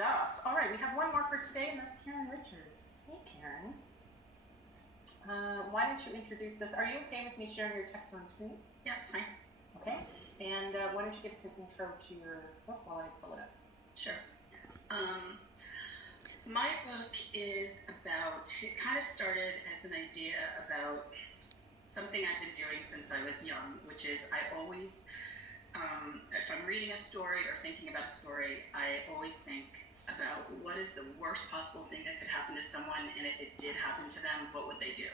stuff. All right, we have one more for today, and that's Karen Richards. Hey, Karen. Why don't you introduce this? Are you okay with me sharing your text on screen? Yeah, it's fine. Okay. And why don't you give us an intro to your book while I pull it up? Sure. My book is about, it kind of started as an idea about something I've been doing since I was young, which is I always, if I'm reading a story or thinking about a story, I always think about what is the worst possible thing that could happen to someone, and if it did happen to them, what would they do?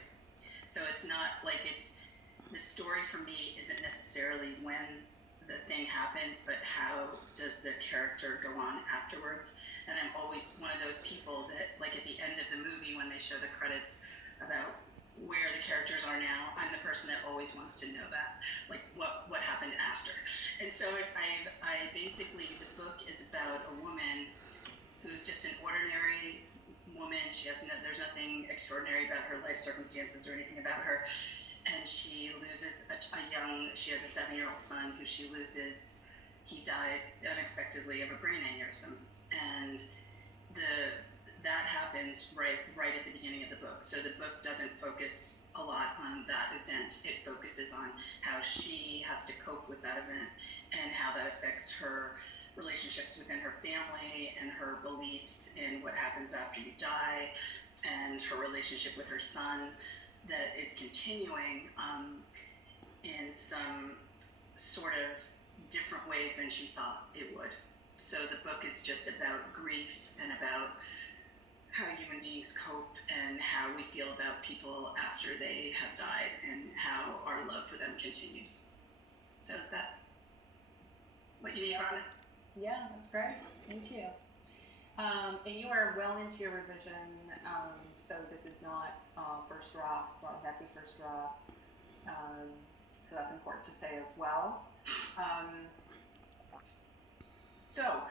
So it's not like the story for me isn't necessarily when the thing happens, but how does the character go on afterwards? And I'm always one of those people that, like at the end of the movie when they show the credits about where the characters are now, I'm the person that always wants to know that, like what happened after. And so I basically, the book is about a woman who's just an ordinary woman. There's nothing extraordinary about her life circumstances or anything about her. And she loses she has a 7-year-old son who she loses. He dies unexpectedly of a brain aneurysm. And that happens right at the beginning of the book. So the book doesn't focus a lot on that event. It focuses on how she has to cope with that event and how that affects her relationships within her family and her beliefs in what happens after you die and her relationship with her son that is continuing in some sort of different ways than she thought it would. So the book is just about grief and about how human beings cope and how we feel about people after they have died and how our love for them continues. So is that what you need, Rhonda? Yeah, that's great. Thank you. And you are well into your revision, so this is not first draft, it's not a messy first draft. So that's important to say as well. So,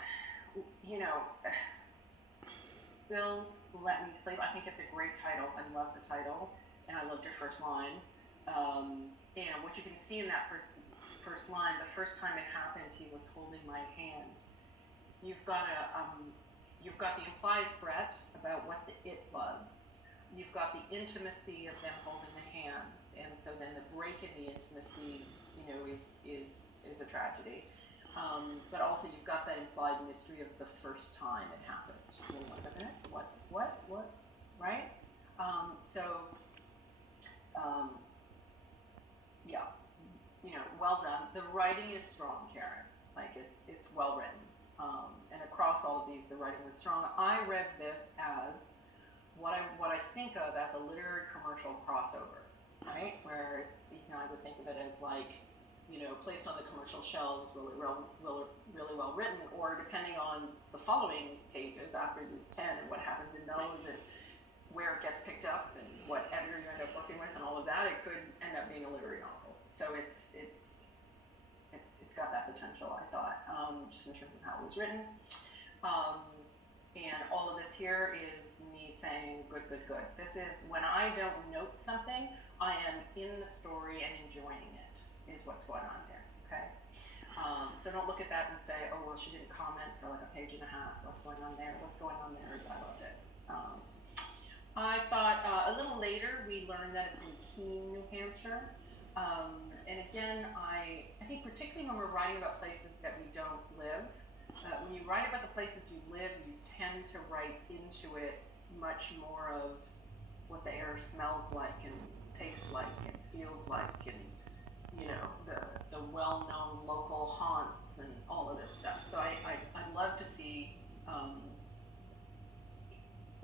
Bill Let Me Sleep, I think it's a great title. I love the title, and I loved your first line. And what you can see in that first line, the first time it happened, he was holding my hand. You've got the implied threat about what the it was. You've got the intimacy of them holding the hands, and so then the break in the intimacy, is a tragedy. But also you've got that implied mystery of the first time it happened. What the heck? What? Right? Yeah. Well done. The writing is strong, Karen. Like it's well written. And across all of these, the writing was strong. I read this as what I think of as a literary commercial crossover, right? Where it's, I would think of it as like, placed on the commercial shelves, really well written, or depending on the following pages after these 10 and what happens in those and where it gets picked up and what editor you end up working with and all of that, it could end up being a literary novel. So it's got that potential, I thought, just in terms of how it was written. And all of this here is me saying, good. This is when I don't note something, I am in the story and enjoying it, is what's going on here, okay? So don't look at that and say, oh, well, she didn't comment for like a page and a half. What's going on there? What's going on there is I loved it. I thought a little later we learned that it's in Keene, New Hampshire. And again, I think particularly when we're writing about places that we don't live, when you write about the places you live, you tend to write into it much more of what the air smells like and tastes like and feels like and, the well-known local haunts and all of this stuff. So I'd love to see,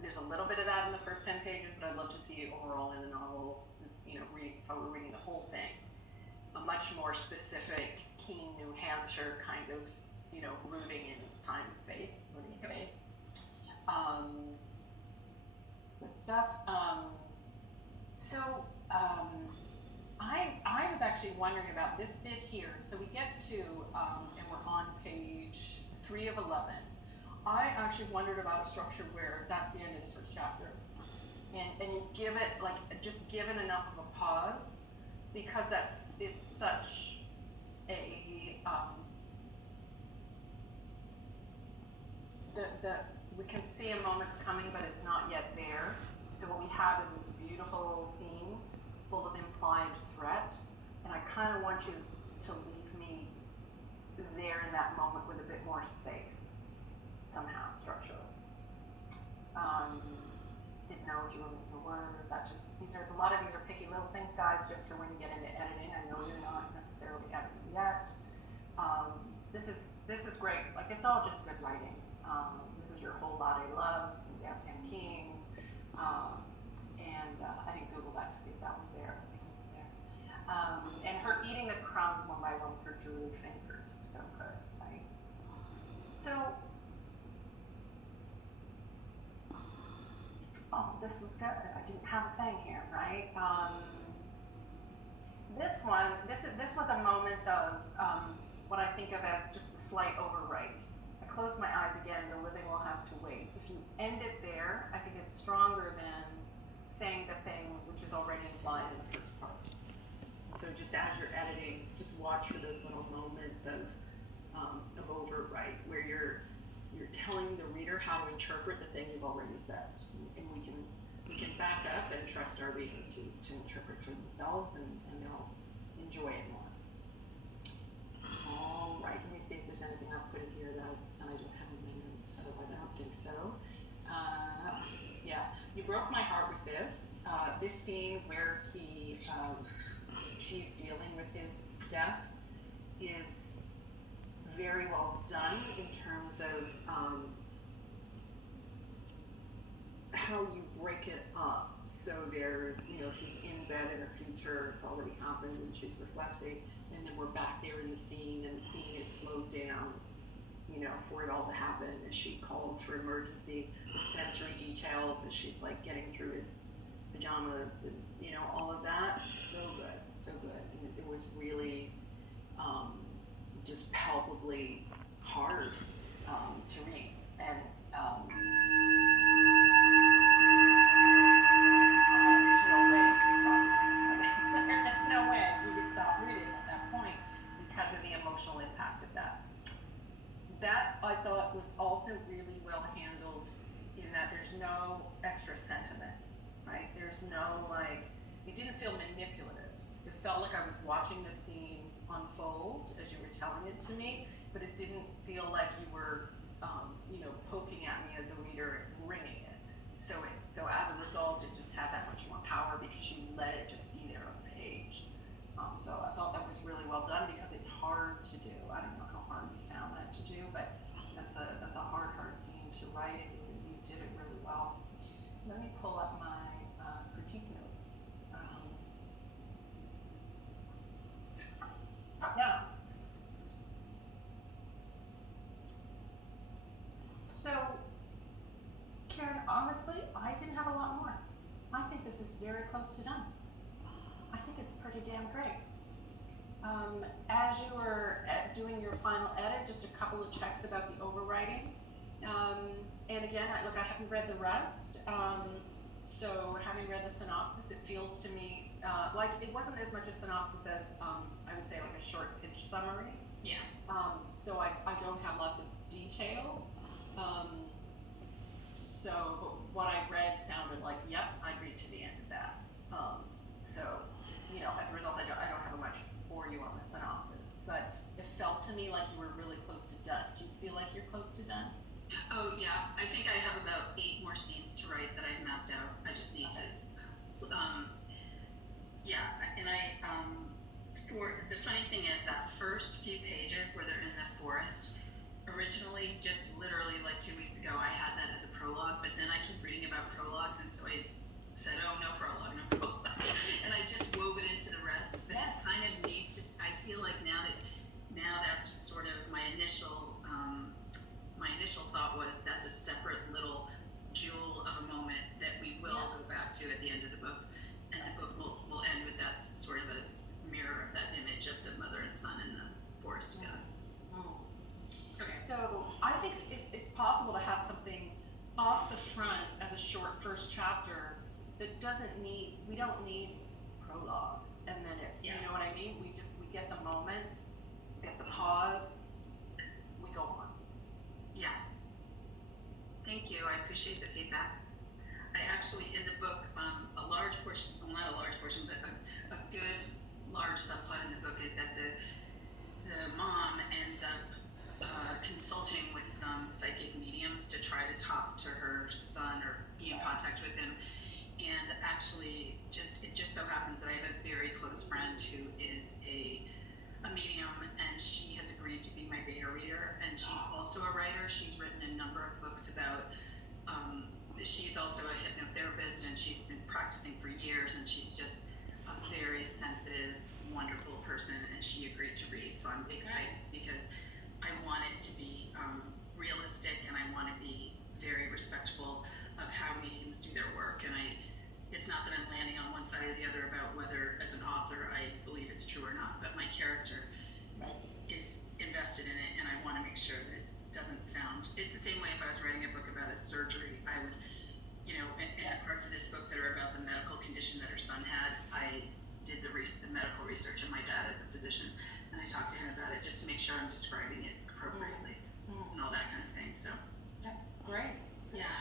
there's a little bit of that in the first 10 pages, but I'd love to see overall in the novel, if I were reading the whole thing, a much more specific Keene, New Hampshire kind of, rooting in time and space, good stuff. I was actually wondering about this bit here. So we get to, and we're on page 3 of 11. I actually wondered about a structure where that's the end of the first chapter. And you give it, just given enough of a pause, because it's such a, we can see a moment's coming, but it's not yet there. So what we have is this beautiful scene full of implied threat, and I kind of want you to leave me there in that moment with a bit more space, somehow, structurally. Didn't know if you were missing a word. That's just, a lot of these are picky little things, guys, just for when you get into editing. I know you're not necessarily editing yet. This is great. Like, it's all just good writing. This is your whole lot I love, and King. I didn't Google that to see if that was there. I think it was there. And her eating the crumbs one by one with her jewelry fingers. So good, right? So, this was good. I didn't have a thing here, right? This was a moment of what I think of as just a slight overwrite. I close my eyes again, the living will have to wait. If you end it there, I think it's stronger than saying the thing which is already implied in the first part. So just as you're editing, just watch for those little moments of overwrite where you're telling the reader how to interpret the thing you've already said, and we can back up and trust our reader to interpret for themselves, and they'll enjoy it more. All right, let me see if there's anything I've put in here that I don't have in my notes, otherwise I don't think so. Yeah, you broke my heart with this. This scene where she's dealing with his death is very well done in terms of how you break it up. So there's, she's in bed in the future, it's already happened, and she's reflecting, and then we're back there in the scene, and the scene is slowed down, for it all to happen, as she calls for emergency, the sensory details, as she's like getting through his pajamas, and, all of that, so good, and it was really, just palpably hard, to read, and, there's no way you could stop reading at that point because of the emotional impact of that. That I thought was also really well handled in that there's no extra sentiment, right? There's no it didn't feel manipulative. It felt like I was watching the scene unfold as you were telling it to me, but it didn't feel like you were, poking at me as a reader and wringing it. So as a result, it just had that much more power because you let it just be there on the page. So I thought that was really well done because it's hard to do. I don't know how hard you found that to do, but that's a hard scene to write, and you did it really well. Let me pull up my critique notes. Yeah. So, Karen, honestly, I didn't have a lot more. I think this is very close to done. I think it's pretty damn great. As you were doing your final edit, just a couple of checks about the overwriting. And again, I haven't read the rest. So having read the synopsis, it feels to me like it wasn't as much a synopsis as I would say like a short pitch summary. Yeah. So I don't have lots of detail. So what I read sounded like, yep, I agreed to the end of that. So as a result, I don't have much for you on the synopsis, but it felt to me like you were really close to done. Do you feel like you're close to done? Oh yeah, I think I have about 8 more scenes to write that I've mapped out. I just need to, for the funny thing is that first few pages where they're in the forest, originally, just literally like 2 weeks ago, I had that as a prologue, but then I keep reading about prologues, and so I said, oh, no prologue, and I just wove it into the rest, but it kind of needs to, I feel like now that's sort of my initial thought was that's a separate little jewel of a moment that we will go back to at the end of the book, and the book will end with that sort of a mirror of that image of the mother and son in the forest together. Okay. So I think it's possible to have something off the front as a short first chapter that we don't need prologue, and then it's, you know what I mean? We get the moment, we get the pause, we go on. Yeah. Thank you. I appreciate the feedback. I actually, in the book, a large portion, well, not a large portion, but a good large subplot in the book is that the mom ends up consulting with some psychic mediums to try to talk to her son or be in contact with him. And actually, it just so happens that I have a very close friend who is a medium, and she has agreed to be my beta reader, and she's also a writer. She's written a number of books about, she's also a hypnotherapist, and she's been practicing for years, and she's just a very sensitive, wonderful person, and she agreed to read. So I'm excited because I want it to be realistic, and I want to be very respectful of how mediums do their work. And it's not that I'm landing on one side or the other about whether, as an author, I believe it's true or not, but my character is invested in it, and I want to make sure that it doesn't sound, it's the same way if I was writing a book about a surgery, I would, in the parts of this book that are about the medical condition that her son had, I did the medical research, and my dad is a physician, and I talked to him about it just to make sure I'm describing it appropriately and all that kind of thing. So great. Yeah.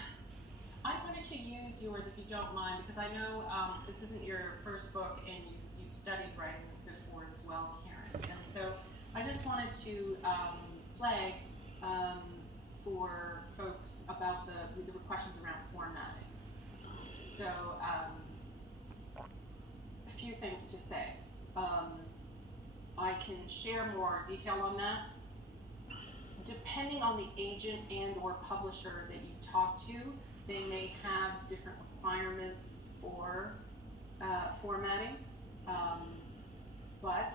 I wanted to use yours, if you don't mind, because I know this isn't your first book, and you've studied writing before as well, Karen. And so I just wanted to flag for folks about the questions around formatting. So a few things to say. I can share more detail on that. Depending on the agent and or publisher that you talk to, they may have different requirements for formatting, but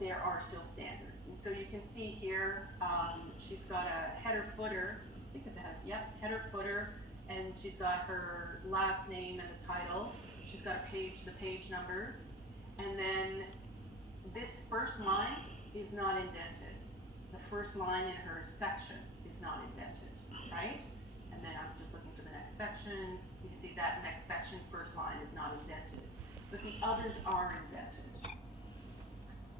there are still standards. And so you can see here, she's got a header footer, I think it's a header, yep, header footer, and she's got her last name and the title. She's got the page numbers, and then this first line is not indented. The first line in her section is not indented, right? And then I'm just looking for the next section. You can see that next section, first line, is not indented. But the others are indented.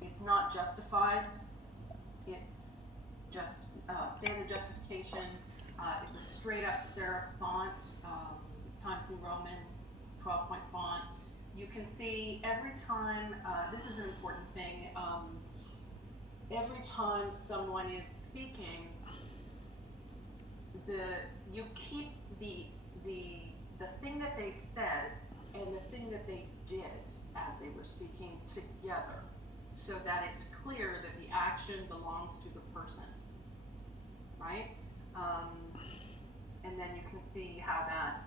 It's not justified. It's just standard justification. It's a straight up serif font, Times New Roman, 12-point font. You can see every time, this is an important thing, every time someone is speaking, you keep the thing that they said and the thing that they did as they were speaking together, so that it's clear that the action belongs to the person, right? And then you can see how that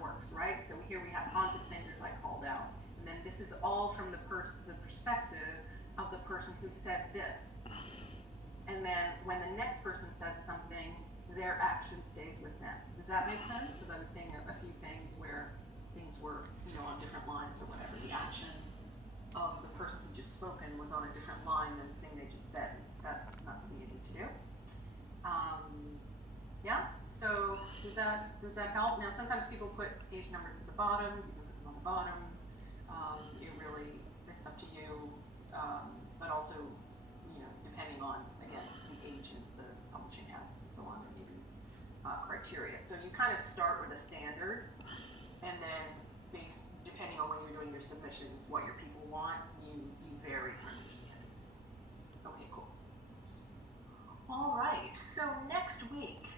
works, right? So here we have haunted fingers I called out, and then this is all from the perspective of the person who said this. And then when the next person says something, their action stays with them. Does that make sense? Because I was seeing a few things where things were, on different lines or whatever. The action of the person who just spoken was on a different line than the thing they just said. That's not what you need to do. Yeah. So does that help? Now sometimes people put page numbers at the bottom. You can put them on the bottom. It's up to you. But also, depending on, again, the agent, the publishing house, and so on, there may be criteria. So you kind of start with a standard, and then depending on when you're doing your submissions, what your people want, you vary from your standard. Okay, cool. All right, so next week,